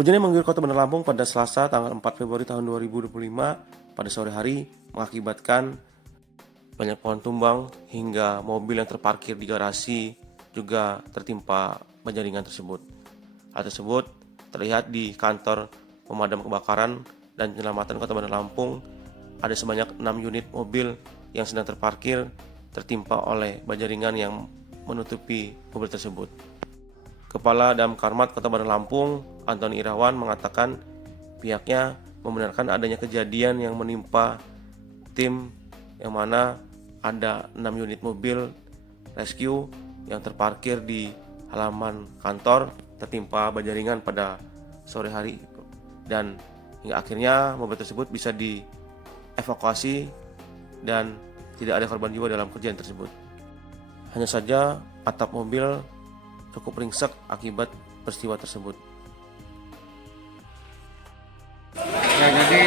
Hujan yang mengguyur kota Bandar Lampung pada Selasa tanggal 4 Februari tahun 2025 pada sore hari mengakibatkan banyak pohon tumbang hingga mobil yang terparkir di garasi juga tertimpa penjaringan tersebut. Hal tersebut terlihat di kantor pemadam kebakaran dan penyelamatan Kota Bandar Lampung. Ada sebanyak 6 unit mobil yang sedang terparkir tertimpa oleh banjaringan yang menutupi mobil tersebut. Kepala Damkarmat Kota Bandar Lampung, Antoni Irawan, mengatakan pihaknya membenarkan adanya kejadian yang menimpa tim yang mana ada 6 unit mobil rescue yang terparkir di halaman kantor tertimpa banjaringan pada sore hari, dan hingga akhirnya mobil tersebut bisa dievakuasi dan tidak ada korban jiwa dalam kejadian tersebut. Hanya saja atap mobil cukup ringsek akibat peristiwa tersebut. Ya, jadi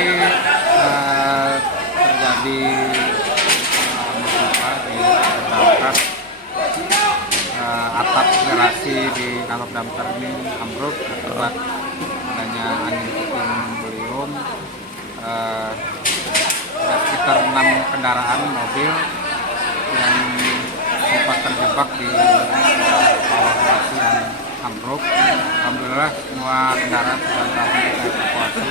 terjadi musibah di damkar, atap garasi di kantor damkar ini ambruk akibat adanya angin puting beliung. Ada sekitar 6 kendaraan mobil yang sempat terjebak di bawah garasi yang ambruk. Alhamdulillah semua kendaraan sudah berhasil dievakuasi.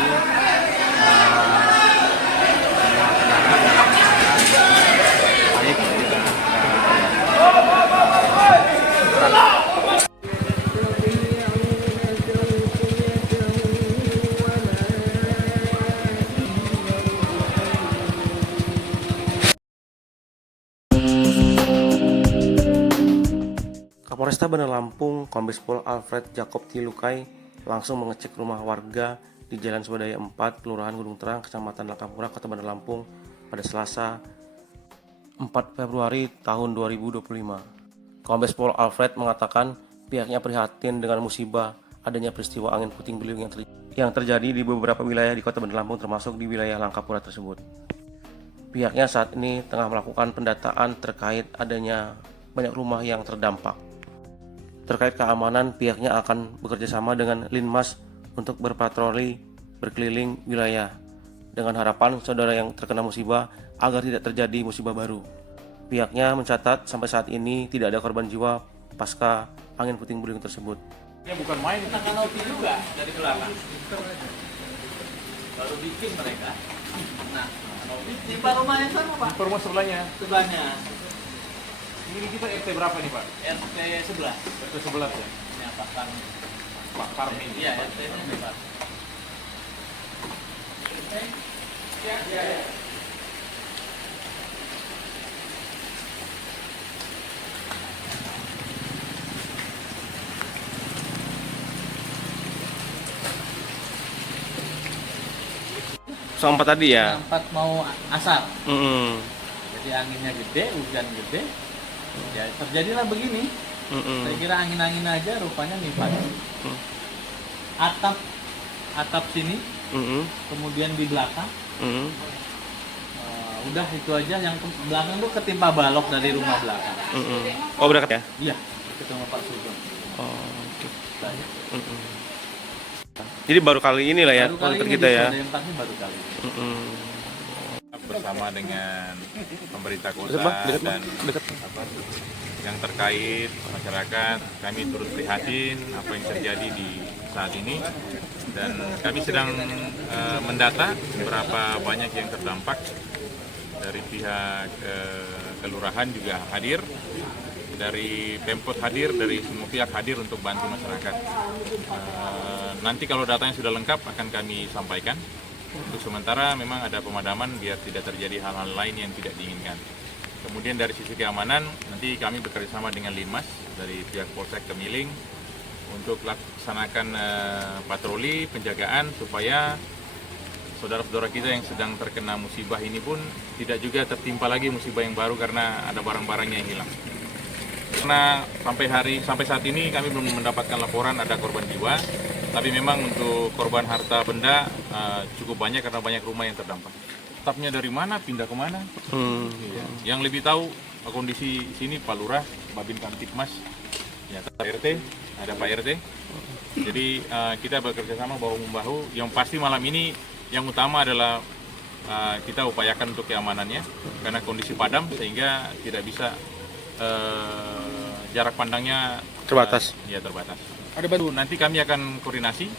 Semua kendaraan dalam keadaan baik, tidak ada. Kapolresta Bandar Lampung, Kombes Pol Alfred Jacob Tilukai langsung mengecek rumah warga di Jalan Swadaya 4, Kelurahan Gunung Terang, Kecamatan Langkamura, Kota Bandar Lampung pada Selasa 4 Februari tahun 2025. Kombes Pol Alfred mengatakan pihaknya prihatin dengan musibah adanya peristiwa angin puting beliung yang terjadi di beberapa wilayah di Kota Bandar Lampung, termasuk di wilayah Langkamura tersebut. Pihaknya saat ini tengah melakukan pendataan terkait adanya banyak rumah yang terdampak. Terkait keamanan, pihaknya akan bekerja sama dengan Linmas untuk berpatroli berkeliling wilayah dengan harapan saudara yang terkena musibah agar tidak terjadi musibah baru. Pihaknya mencatat sampai saat ini tidak ada korban jiwa pasca angin puting beliung tersebut. Ya bukan main, kita kanopi juga dari belakang. Baru bikin mereka. Nah, kanopi timpa rumah yang sama, Pak. Rumah sebelahnya. Sebelahnya. Ini kita RT berapa nih, Pak? RT 11. RT 11 ya? Ini apakan Pak Parmin. Iya, RT ini, Pak. Ya. Soal 4 tadi ya? 4 mau asar. Jadi anginnya gede, hujan gede. Ya terjadilah begini. Saya kira angin-angin aja, rupanya nipah. Atap sini, kemudian di belakang. Udah itu aja, yang belakang tuh ketimpa balok dari rumah belakang. Oh, berangkat ya? Iya, ketemu Pak Sugeng. Oh, oke. Jadi baru kali ini lah ya, Baru kali kontak ini kita di ya. Swadaya 4 ini baru kali. Bersama dengan pemerintah kota dan yang terkait masyarakat, kami turut prihatin apa yang terjadi di saat ini, dan kami sedang mendata berapa banyak yang terdampak. Dari pihak kelurahan juga hadir, dari Pemkot hadir, dari semua pihak hadir untuk bantu masyarakat. Nanti kalau datanya sudah lengkap akan kami sampaikan. Untuk sementara memang ada pemadaman biar tidak terjadi hal-hal lain yang tidak diinginkan. Kemudian dari sisi keamanan, nanti kami bekerjasama dengan Linmas dari pihak Polsek Kemiling untuk laksanakan patroli, penjagaan supaya saudara-saudara kita yang sedang terkena musibah ini pun tidak juga tertimpa lagi musibah yang baru karena ada barang-barangnya yang hilang. Karena sampai saat ini kami belum mendapatkan laporan ada korban jiwa, tapi memang untuk korban harta benda cukup banyak karena banyak rumah yang terdampak. Atapnya dari mana, pindah kemana? Iya. Yang lebih tahu kondisi sini Pak Lurah, Babin Kamtipmas, ya, Pak RT, ada Pak RT, Jadi kita bekerja sama bahu-membahu. Yang pasti malam ini yang utama adalah kita upayakan untuk keamanannya karena kondisi padam sehingga tidak bisa jarak pandangnya Terbatas. Ya terbatas. Nanti kami akan koordinasi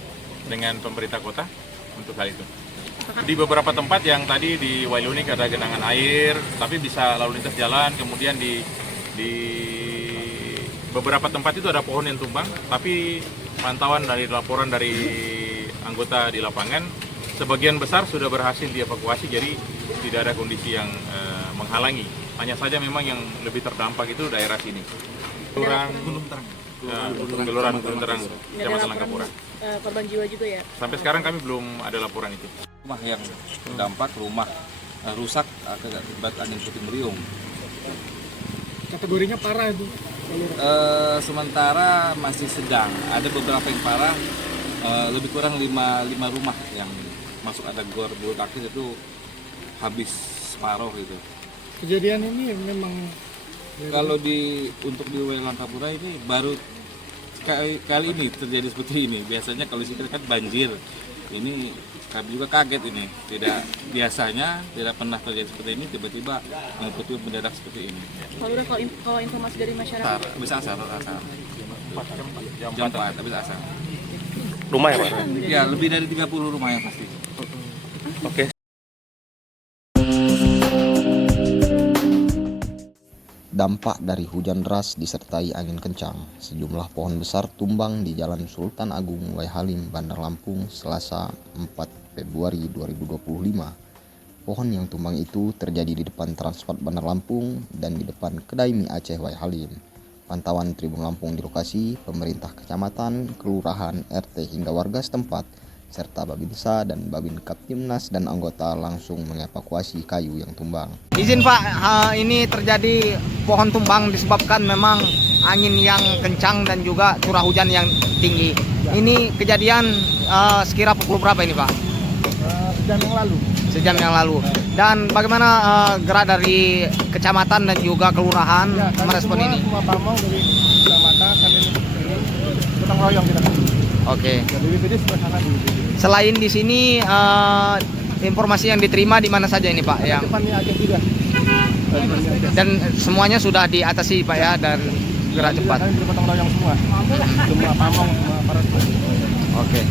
dengan pemerintah kota untuk hal itu. Di beberapa tempat yang tadi di Wailunik ada genangan air, tapi bisa lalu lintas jalan. Kemudian di beberapa tempat itu ada pohon yang tumbang, tapi pantauan dari laporan dari anggota di lapangan, sebagian besar sudah berhasil dievakuasi, jadi tidak ada kondisi yang menghalangi. Hanya saja memang yang lebih terdampak itu daerah sini. Kelurahan Gunung Terang, Kecamatan Langkapura. Korban jiwa juga ya? Sampai sekarang kami belum ada laporan itu. Rumah yang terdampak, rumah rusak akibat angin puting beliung. Kategorinya parah itu. Sementara masih sedang. Ada beberapa yang parah, lebih kurang 5 rumah yang masuk ada gor bulu tangkis itu habis separuh gitu. Kejadian ini memang Kalau untuk di wilayah Langkapura ini baru kali ini terjadi seperti ini. Biasanya kalau di sini kan banjir. Ini kami juga kaget ini. Biasanya tidak pernah terjadi seperti ini, tiba-tiba puting mendadak seperti ini. Kalau informasi dari masyarakat? Bisa asal. Jam 4, bisa asal. Rumah ya Pak? Ya, lebih dari 30 rumah yang pasti. Oke. Dampak dari hujan deras disertai angin kencang, sejumlah pohon besar tumbang di Jalan Sultan Agung Waihalim, Bandar Lampung, Selasa 4 Februari 2025. Pohon yang tumbang itu terjadi di depan Transport Bandar Lampung dan di depan kedai mie Aceh Waihalim. Pantauan Tribun Lampung di lokasi, pemerintah kecamatan, kelurahan, RT hingga warga setempat, serta Babinsa dan Babin Kaptimnas dan anggota langsung mengevakuasi kayu yang tumbang. Izin Pak, ini terjadi pohon tumbang disebabkan memang angin yang kencang dan juga curah hujan yang tinggi. Ini kejadian sekira pukul berapa ini Pak? sejam yang lalu. Sejam yang lalu. Dan bagaimana gerak dari kecamatan dan juga kelurahan merespon ini? Semua pamong dari kecamatan kami ini gotong royong kita. Oke. Dari BPD sebelah sana dulu. Selain di sini informasi yang diterima di mana saja ini Pak? Yang Depannya Aceh juga. dan semuanya sudah diatasi Pak ya dan gerak cepat. Kami bergotong royong semua. Semua pamong, semua para Oke.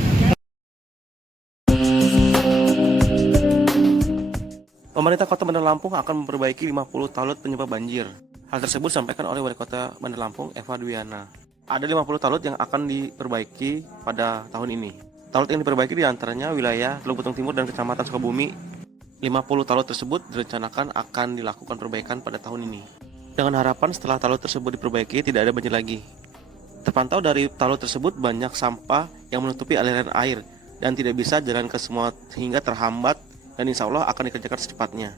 Pemerintah Kota Bandar Lampung akan memperbaiki 50 talut penyebab banjir. Hal tersebut disampaikan oleh Wali Kota Bandar Lampung, Eva Dwiana. Ada 50 talut yang akan diperbaiki pada tahun ini. Talut yang diperbaiki diantaranya wilayah Teluk Betung Timur dan Kecamatan Sukabumi. 50 talut tersebut direncanakan akan dilakukan perbaikan pada tahun ini. Dengan harapan setelah talut tersebut diperbaiki tidak ada banjir lagi. Terpantau dari talut tersebut banyak sampah yang menutupi aliran air dan tidak bisa jalan ke semua hingga terhambat dan insya Allah akan dikerjakan secepatnya.